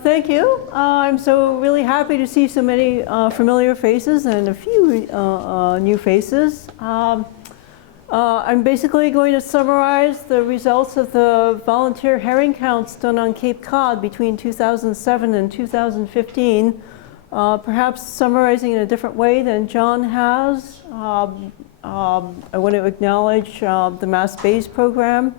Thank you. I'm so really happy to see so many familiar faces and a few new faces. I'm basically going to summarize the results of the volunteer herring counts done on Cape Cod between 2007 and 2015, perhaps summarizing in a different way than John has. I want to acknowledge the Mass Bays program,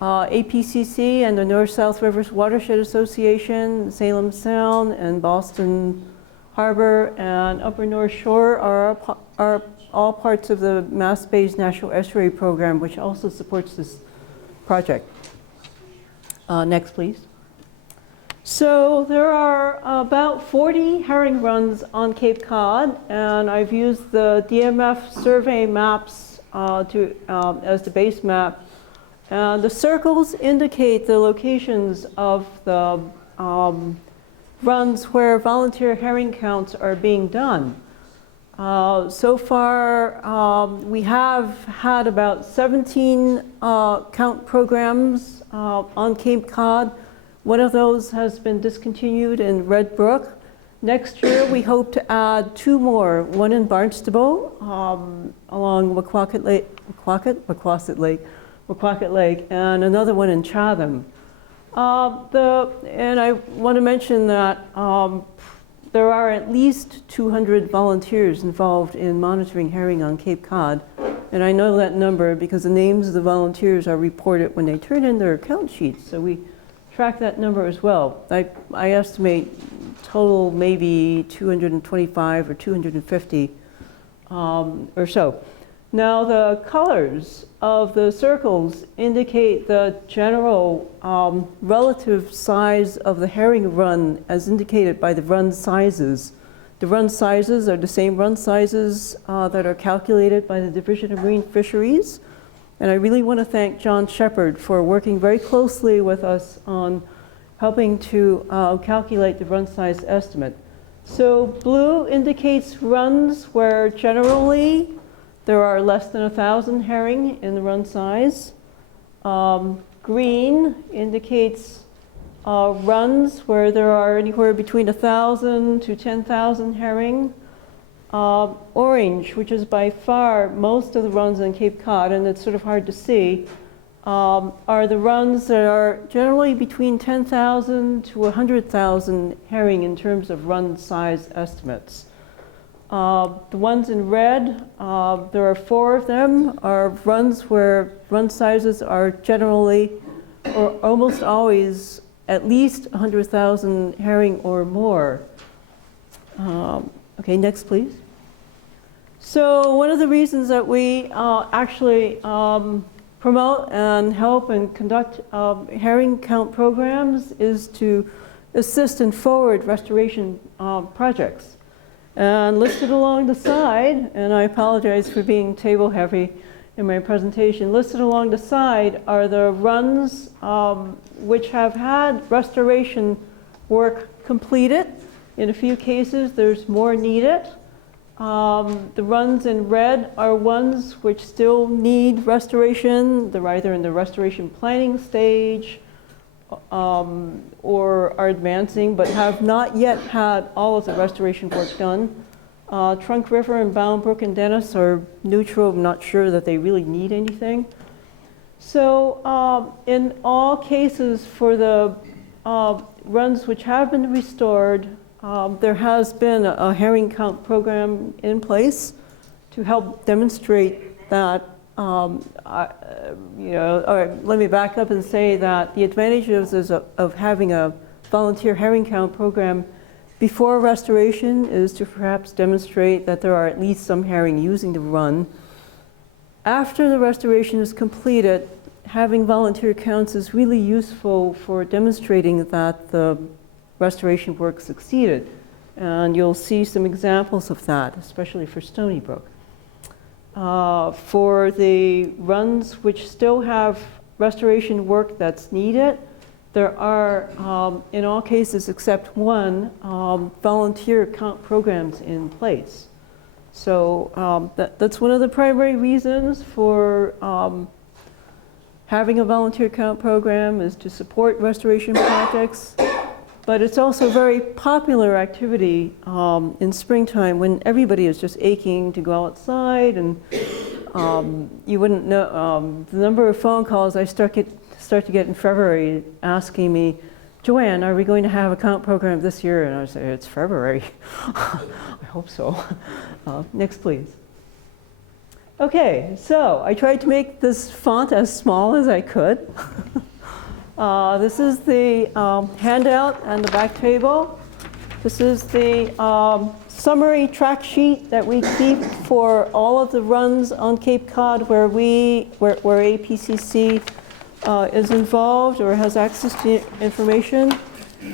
APCC and the North-South Rivers Watershed Association, Salem Sound and Boston Harbor and Upper North Shore are all parts of the Mass Bays National Estuary Program, which also supports this project. Next, please. So there are about 40 herring runs on Cape Cod, and I've used the DMF survey maps as the base map. The circles indicate the locations of the runs where volunteer herring counts are being done. So far, we have had about 17 count programs on Cape Cod. One of those has been discontinued in Red Brook. Next year, we hope to add 2 more, one in Barnstable along Wequaquet Lake, and another one in Chatham. And I want to mention that there are at least 200 volunteers involved in monitoring herring on Cape Cod. And I know that number because the names of the volunteers are reported when they turn in their count sheets. So we track that number as well. I estimate total maybe 225 or 250 or so. Now the colors of the circles indicate the general relative size of the herring run as indicated by the run sizes. The run sizes are the same run sizes that are calculated by the Division of Marine Fisheries. And I really want to thank John Shepard for working very closely with us on helping to calculate the run size estimate. So blue indicates runs where generally there are less than 1,000 herring in the run size. Green indicates runs where there are anywhere between 1,000 to 10,000 herring. Orange, which is by far most of the runs on Cape Cod, and it's sort of hard to see, are the runs that are generally between 10,000 to 100,000 herring in terms of run size estimates. The ones in red, there are 4 of them, are runs where run sizes are generally or almost always at least 100,000 herring or more. Okay, next please. So one of the reasons that we actually promote and help and conduct herring count programs is to assist in forward restoration projects. And listed along the side, and I apologize for being table heavy in my presentation, listed along the side are the runs which have had restoration work completed. In a few cases, there's more needed. The runs in red are ones which still need restoration. They're either in the restoration planning stage or are advancing, but have not yet had all of the restoration work done. Trunk River and Bound Brook and Dennis are neutral. I'm not sure that they really need anything. So in all cases for the runs which have been restored, there has been a herring count program in place to help demonstrate that. All right, let me back up and say that the advantages of having a volunteer herring count program before restoration is to perhaps demonstrate that there are at least some herring using the run. After the restoration is completed, having volunteer counts is really useful for demonstrating that the restoration work succeeded. And you'll see some examples of that, especially for Stony Brook. For the runs which still have restoration work that's needed, there are, in all cases except one, volunteer count programs in place. So that's one of the primary reasons for having a volunteer count program is to support restoration projects but it's also a very popular activity in springtime when everybody is just aching to go outside, and you wouldn't know the number of phone calls I start to get in February asking me, Joanne, are we going to have a count program this year? And I say, it's February. I hope so. Next, please. Okay, so I tried to make this font as small as I could. This is the handout and the back table. This is the summary track sheet that we keep for all of the runs on Cape Cod where APCC is involved or has access to information.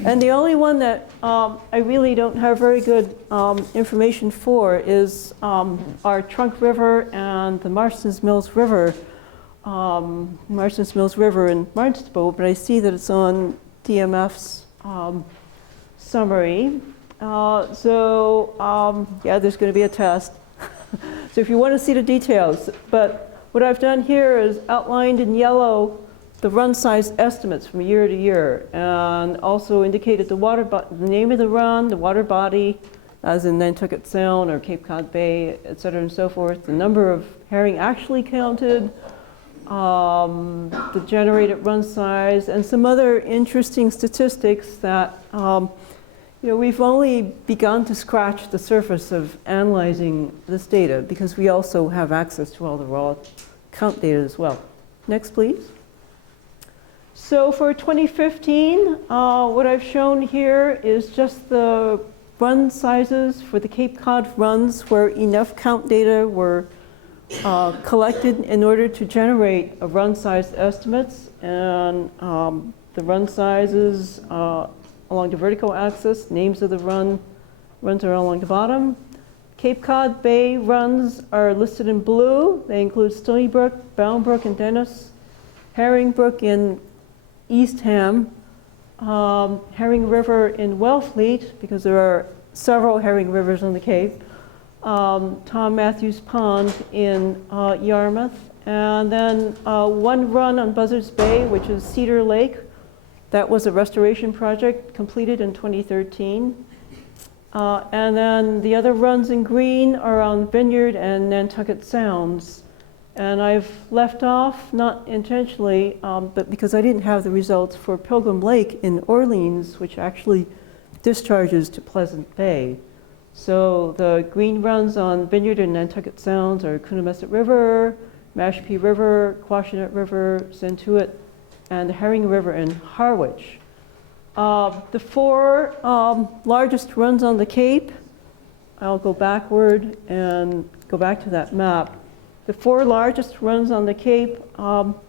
And the only one that I really don't have very good information for is our Trunk River and the Marston's Mills River. Marston's Mills River in Barnstable, but I see that it's on DMF's summary. Yeah, there's going to be a test. So if you want to see the details, but what I've done here is outlined in yellow the run size estimates from year to year, and also indicated the name of the run, the water body, as in Nantucket Sound or Cape Cod Bay, et cetera, and so forth, the number of herring actually counted, the generated run size, and some other interesting statistics that we've only begun to scratch the surface of analyzing this data because we also have access to all the raw count data as well. Next, please. So for 2015, what I've shown here is just the run sizes for the Cape Cod runs where enough count data were collected in order to generate a run size estimates, and the run sizes along the vertical axis, names of the runs are along the bottom. Cape Cod Bay runs are listed in blue. They include Stony Brook, Bound Brook, and Dennis, Herring Brook in Eastham, Herring River in Wellfleet, because there are several herring rivers on the Cape, Tom Matthews Pond in Yarmouth, and then one run on Buzzards Bay, which is Cedar Lake. That was a restoration project completed in 2013. And then the other runs in green are on Vineyard and Nantucket Sounds. And I've left off, not intentionally, but because I didn't have the results for Pilgrim Lake in Orleans, which actually discharges to Pleasant Bay. So the green runs on Vineyard and Nantucket Sounds are Coonamessett River, Mashpee River, Quashinet River, Santuit, and the Herring River in Harwich. The four largest runs on the Cape, I'll go backward and go back to that map. The four largest runs on the Cape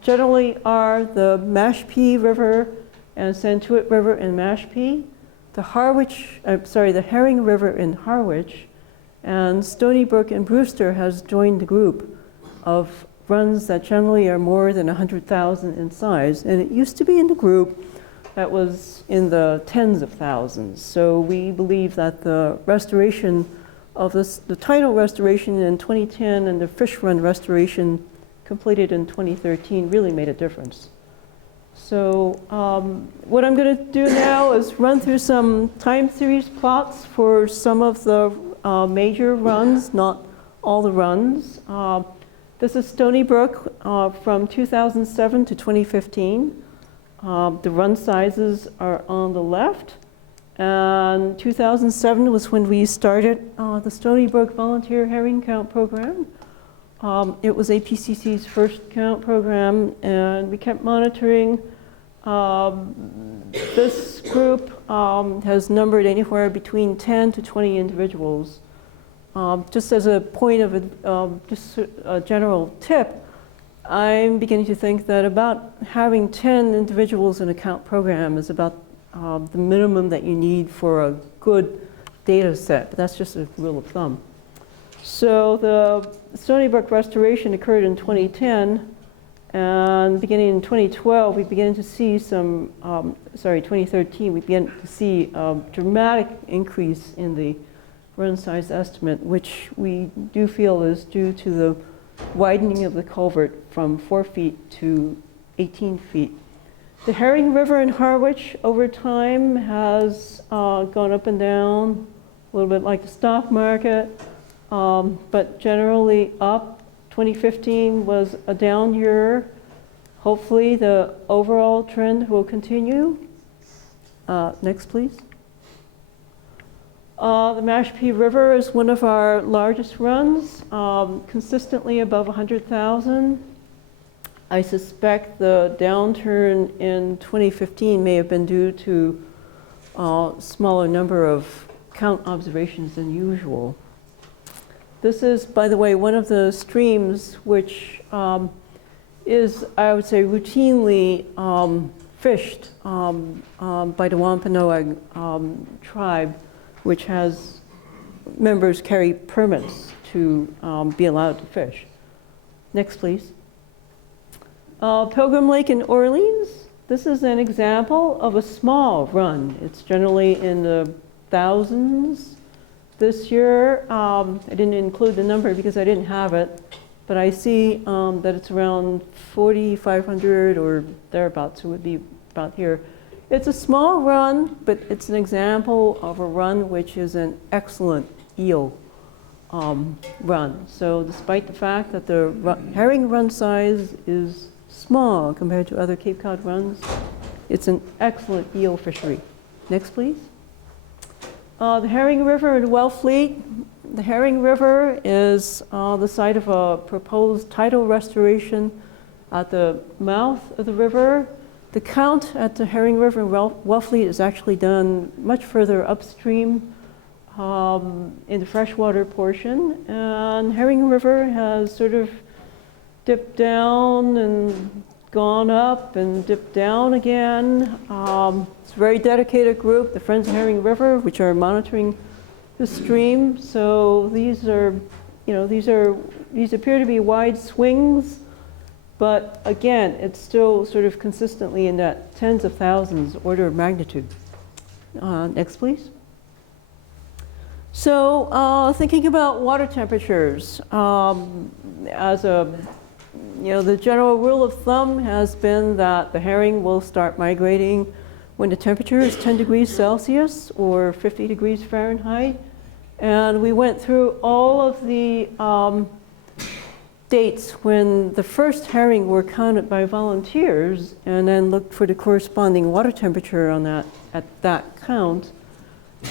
generally are the Mashpee River and Santuit River in Mashpee, the Herring River in Harwich, and Stony Brook and Brewster has joined the group of runs that generally are more than 100,000 in size, and it used to be in the group that was in the tens of thousands. So we believe that the restoration of the tidal restoration in 2010 and the fish run restoration completed in 2013 really made a difference. So what I'm going to do now is run through some time series plots for some of the major runs, not all the runs. This is Stony Brook from 2007 to 2015. The run sizes are on the left. And 2007 was when we started the Stony Brook Volunteer Herring Count Program. It was APCC's first count program, and we kept monitoring. This group has numbered anywhere between 10 to 20 individuals. Just as a point of just a general tip, I'm beginning to think that about having 10 individuals in a count program is about the minimum that you need for a good data set, but that's just a rule of thumb. So the Stony Brook restoration occurred in 2010, and beginning in 2012, we began to see 2013, we began to see a dramatic increase in the run size estimate, which we do feel is due to the widening of the culvert from 4 feet to 18 feet. The Herring River in Harwich over time has gone up and down, a little bit like the stock market, but generally up. 2015 was a down year. Hopefully the overall trend will continue. Next, please. The Mashpee River is one of our largest runs, consistently above 100,000. I suspect the downturn in 2015 may have been due to a smaller number of count observations than usual. This is, by the way, one of the streams which is, I would say, routinely fished by the Wampanoag tribe, which has members carry permits to be allowed to fish. Next, please. Pilgrim Lake in Orleans. This is an example of a small run. It's generally in the thousands. This year, I didn't include the number because I didn't have it, but I see that it's around 4,500 or thereabouts, so it would be about here. It's a small run, but it's an example of a run which is an excellent eel run. So despite the fact that the herring run size is small compared to other Cape Cod runs, it's an excellent eel fishery. Next, please. The Herring River in Wellfleet. The Herring River is the site of a proposed tidal restoration at the mouth of the river. The count at the Herring River in Wellfleet is actually done much further upstream in the freshwater portion. And Herring River has sort of dipped down and gone up and dipped down again. It's a very dedicated group, the Friends of Herring River, which are monitoring the stream. So these are, these appear to be wide swings, but again, it's still sort of consistently in that tens of thousands order of magnitude. Next, please. So thinking about water temperatures, as a the general rule of thumb has been that the herring will start migrating when the temperature is 10 degrees Celsius or 50 degrees Fahrenheit. And we went through all of the dates when the first herring were counted by volunteers and then looked for the corresponding water temperature on that at that count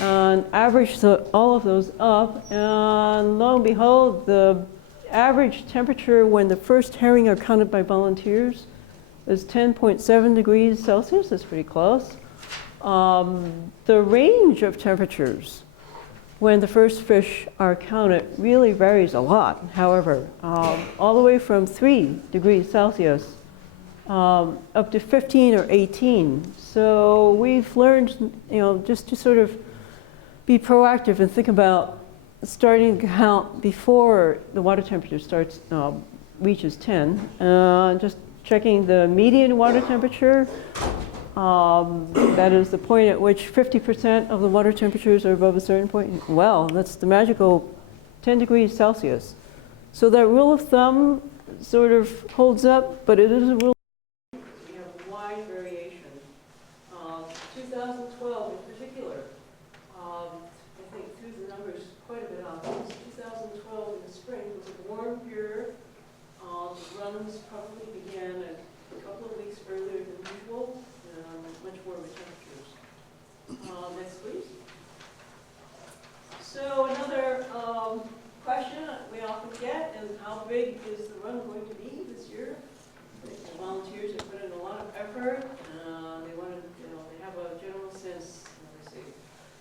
and averaged all of those up. And lo and behold, the average temperature when the first herring are counted by volunteers is 10.7 degrees Celsius. That's pretty close. The range of temperatures when the first fish are counted really varies a lot, however, all the way from 3 degrees Celsius up to 15 or 18. So we've learned, just to sort of be proactive and think about starting to count before the water temperature reaches 10, just checking the median water temperature. That is the point at which 50% of the water temperatures are above a certain point. Well, that's the magical 10 degrees Celsius. So that rule of thumb sort of holds up, but it is a rule. We have wide variation. 2012 in particular, I think threw the numbers quite a bit off. 2012 in the spring was a warm year. The runs probably began a couple of weeks earlier than usual, much warmer temperatures. Next, please. So another question we often get is how big is the run going to be this year? The volunteers have put in a lot of effort. They want to, they have a general sense. They say,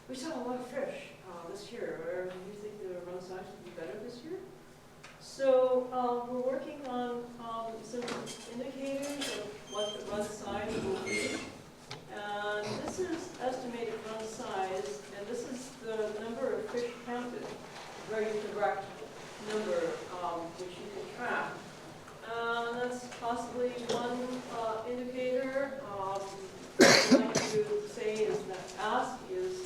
we saw a lot of fish this year. Or do you think the run size will be better this year? So we're working on some indicators of what the run size will be. And this is estimated run size, and this is the number of fish counted, a very direct number which you can track. That's possibly one indicator. What I'd like to say is ask is,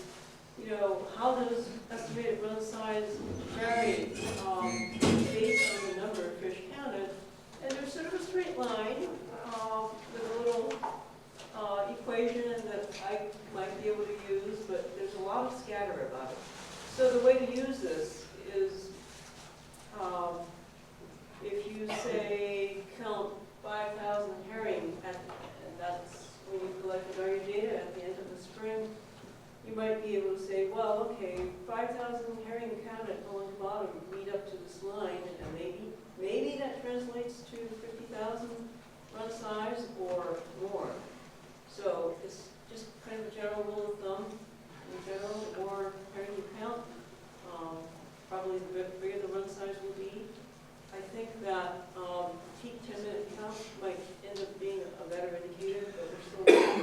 how does estimated run size vary based on the number of fish counted? And there's sort of a straight line with a little lot of scatter about it. So the way to use this is, if you say count 5,000 herring, and that's when you collected all your data at the end of the spring, you might be able to say, well, okay, 5,000 herring counted along the bottom lead up to this line, and maybe that translates to 50,000 run size or more. So it's just kind of a general rule of thumb. In general, the more herring you count, probably the bigger the run size will be. I think that peak 10-minute count might end up being a better indicator, but we're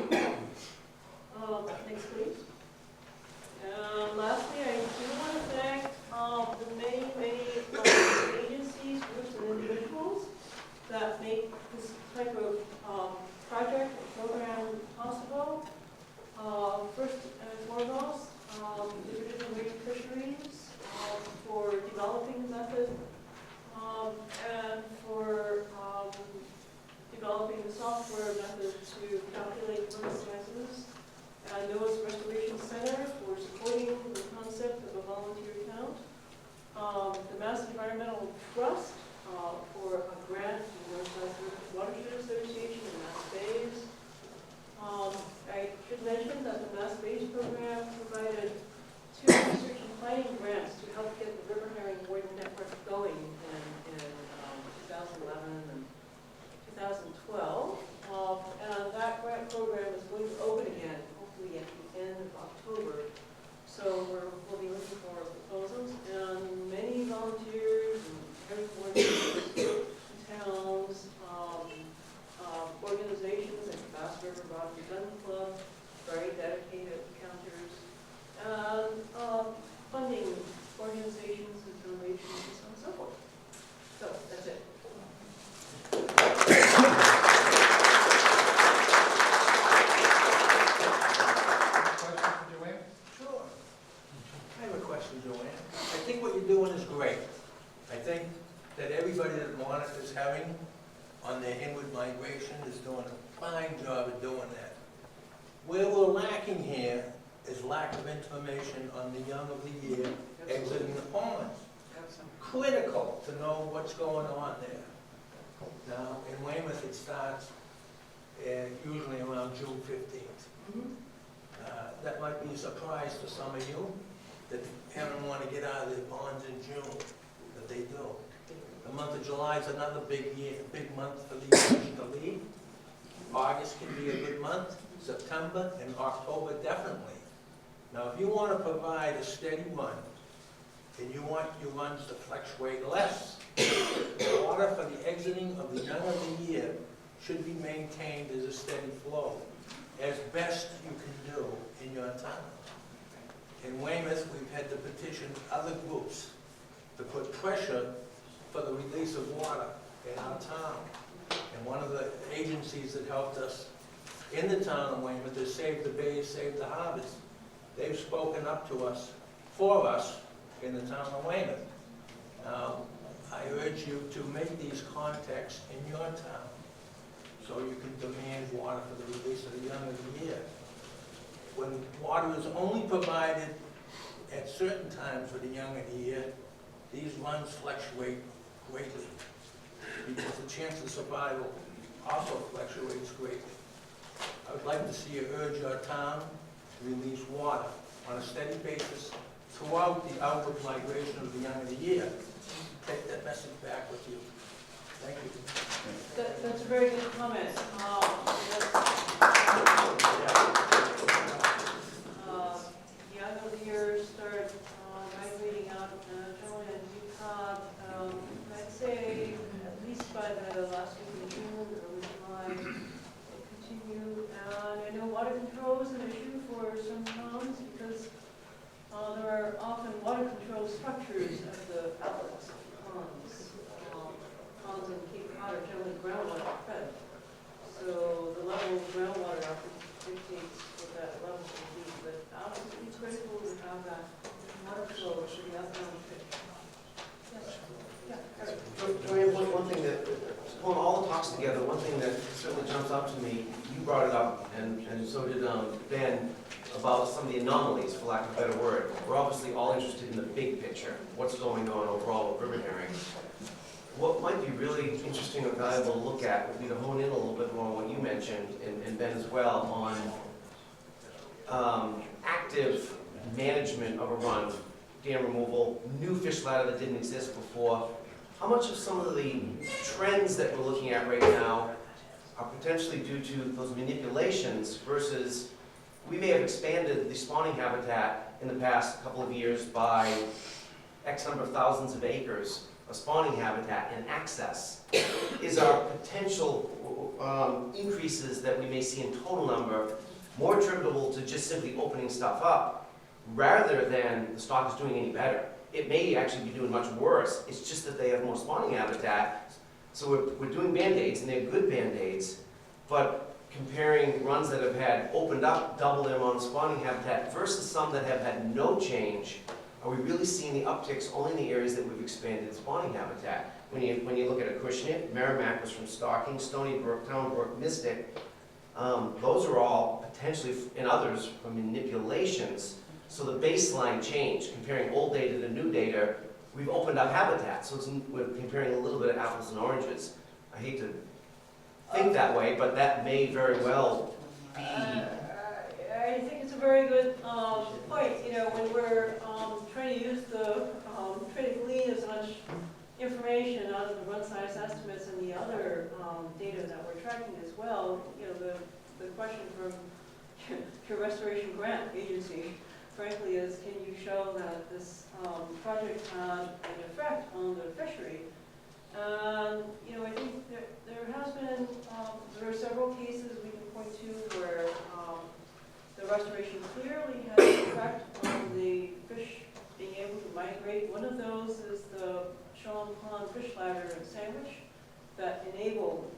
still next, please. Lastly, I do want to thank the many agencies, groups, and individuals that make this type of project or program possible. First and foremost, the Division of Marine Fisheries for developing the method and for developing the software method to calculate run sizes. And NOAA's Restoration Center for supporting the concept of a volunteer count. The Mass Environmental Trust for a grant to the Northwest Watershed Association and Mass Bays. I should mention that the Mass Bays program provided 2 research and planning grants to help get the river herring warden network going in 2011 and 2012. And that grant program is going to open again, hopefully at the end of October. So we'll be looking for proposals, and many volunteers and herring wardens, towns, organizations like Bass River Rod and Gun Club, very dedicated counters, and funding organizations and donations and so on and so forth. So that's it. I think what you're doing is great. I think that everybody that monitors herring on their inward migration is doing a fine job of doing that. Where we're lacking here is lack of information on the young of the year exiting the ponds. Critical to know what's going on there. Now, in Weymouth, it starts usually around June 15th. That might be a surprise to some of you, that herring want to get out of their ponds in June, that they do. The month of July is another big month for the young to leave. August can be a good month, September and October definitely. Now, if you want to provide a steady run, and you want your runs to fluctuate less, the water for the exiting of the young of the year should be maintained as a steady flow, as best you can do in your town. In Weymouth, we've had to petition other groups to put pressure for the release of water in our town. And one of the agencies that helped us in the town of Weymouth is Save the Bays, Save the Harbors. They've spoken up to us, for us, in the town of Weymouth. Now, I urge you to make these contacts in your town so you can demand water for the release of the young of the year. When water is only provided at certain times for the young of the year, these runs fluctuate greatly because the chance of survival also fluctuates greatly. I would like to see you urge your town to release water on a steady basis throughout the outward migration of the young of the year. Take that message back with you. Thank you. That's a very good comment. The young of the year start migrating out generally in Utah. I'd say at least by the last week of June, early July, they continue. And I know water control is an issue for some towns because there are often water control structures at the outlets of ponds. Ponds in Cape Cod are generally groundwater fed. So the level of groundwater often dictates what that level will be. But obviously it's critical to have that water flow for the outbound fish. Yes. Yeah. Joanne, one thing that, pulling all the talks together, one thing that certainly jumps out to me, you brought it up, and so did Ben, about some of the anomalies, for lack of a better word. We're obviously all interested in the big picture, what's going on overall with river herring. What might be really interesting or valuable to look at would be to hone in a little bit more on what you mentioned, and Ben as well, on active management of a run, dam removal, new fish ladder that didn't exist before. How much of some of the trends that we're looking at right now are potentially due to those manipulations versus we may have expanded the spawning habitat in the past couple of years by X number of thousands of acres of spawning habitat and access. Is our potential increases that we may see in total number more attributable to just simply opening stuff up rather than the stock is doing any better? It may actually be doing much worse. It's just that they have more spawning habitat. So we're doing Band-Aids, and they're good Band-Aids, but comparing runs that have had opened up double their amount of spawning habitat versus some that have had no change, are we really seeing the upticks only in the areas that we've expanded spawning habitat? When you look at Acushnet, Merrimack was from stocking, Stony Brook, Town Brook, Mystic, those are all potentially, and others, from manipulations. So the baseline change, comparing old data to new data, we've opened up habitat, so we're comparing a little bit of apples and oranges. I hate to think that way, but that may very well be. I think it's a very good point. You know, when we're trying to use trying to glean as much information out of the run size estimates and the other data that we're tracking as well, you know, the question from your restoration grant agency, frankly, is can you show that this project had an effect on the fishery? And, you know, I think there has been, there are several cases we can point to where the restoration clearly had an effect on the fish being able to migrate. One of those is the Sean Pond fish ladder and sandwich that enabled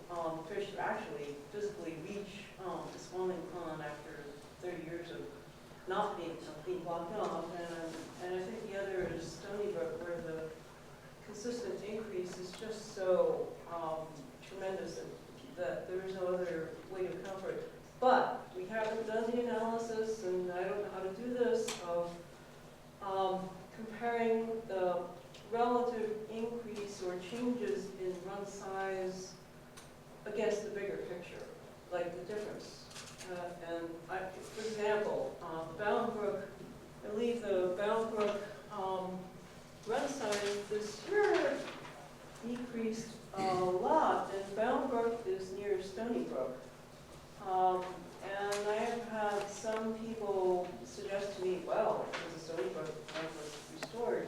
fish to actually physically reach the spawning pond after 30 years of not being blocked off. And I think the other is Stony Brook, where the consistent increase is just so tremendous that there is no other way to account for it. But we haven't done the analysis, and I don't know how to do this, of comparing the relative increase or changes in run size against the bigger picture, like the difference. For example, Bound Brook, I believe the Bound Brook run size this year decreased a lot, and Bound Brook is near Stony Brook. And I have had some people suggest to me, well, because the Stony Brook pond was restored,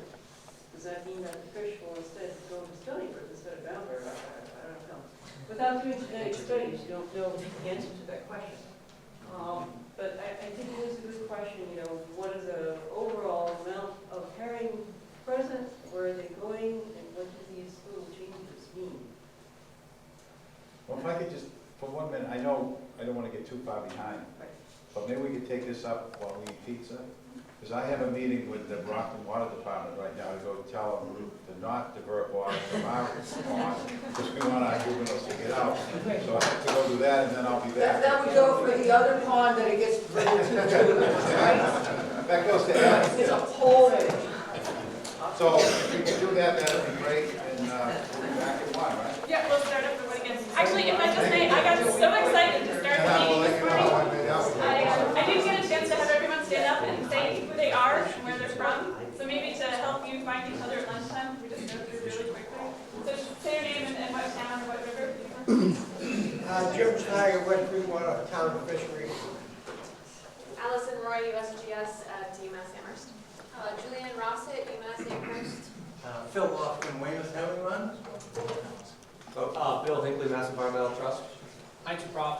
does that mean that the fish will instead go to Stony Brook instead of Bound Brook? I don't know. Without doing genetic studies, you don't know the answer to that question. But I think it is a good question, you know, what is the overall amount of herring present, where are they going, and what do these little changes mean? Well, if I could just, for 1 minute, I know I don't want to get too far behind, but maybe we could take this up while we eat pizza. Because I have a meeting with the Brockton Water Department right now to go tell them to not divert water from our pond, because we want our juveniles to get out. So I have to go do that, and then I'll be back. That would go for the other pond that it gets diverted to, right? That goes to Ed. It's a whole thing. So if we can do that, that'd be great, and we'll be back at 1, right? Yeah, we'll start up everyone again. Actually, if I just may, I got so excited to start the meeting this morning. I didn't get a chance to have everyone stand up and say who they are and where they're from. So maybe to help you find each other at lunchtime, we just go through really quickly. So say your name and what town or what river you're from. Jim Schneider, West Greenwater, Town of Fishery. Allison Roy, USGS at UMass Amherst. Julianne Rossett, UMass Amherst. Phil Lofgren, Weymouth Herring Run. Bill Hinckley, Mass Environmental Trust. Heinz Prof.